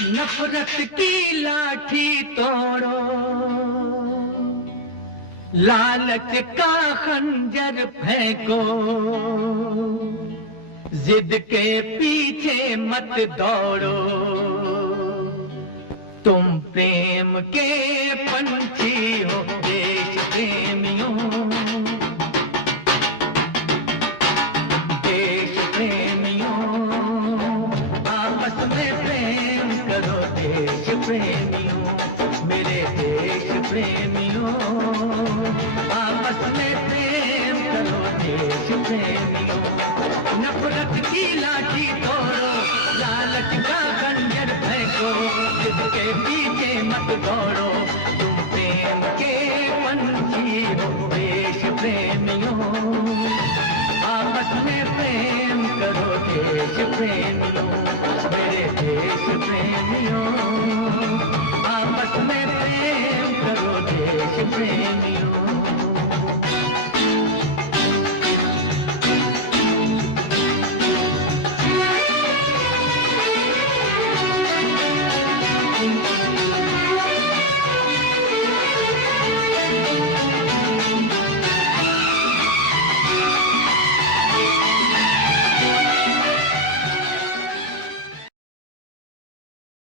नफरत की लाठी तोड़ो, लालच का खंजर फेंको, जिद के पीछे मत दौड़ो, तुम प्रेम के पंछी हो देश प्रेमियों, देश प्रेमियों, आपस में प्रेम करो देश प्रेमियों, मेरे देश प्रेमियों, आपस में प्रेम करो देश प्रेमियों। नफरत की लाठी तोड़ो, लालच का खंजर फेंको, जिसके पीछे मत दौड़ो, तुम प्रेम के पंछी हो देश प्रेमियों, आपस में प्रेम करो देश प्रेमियों।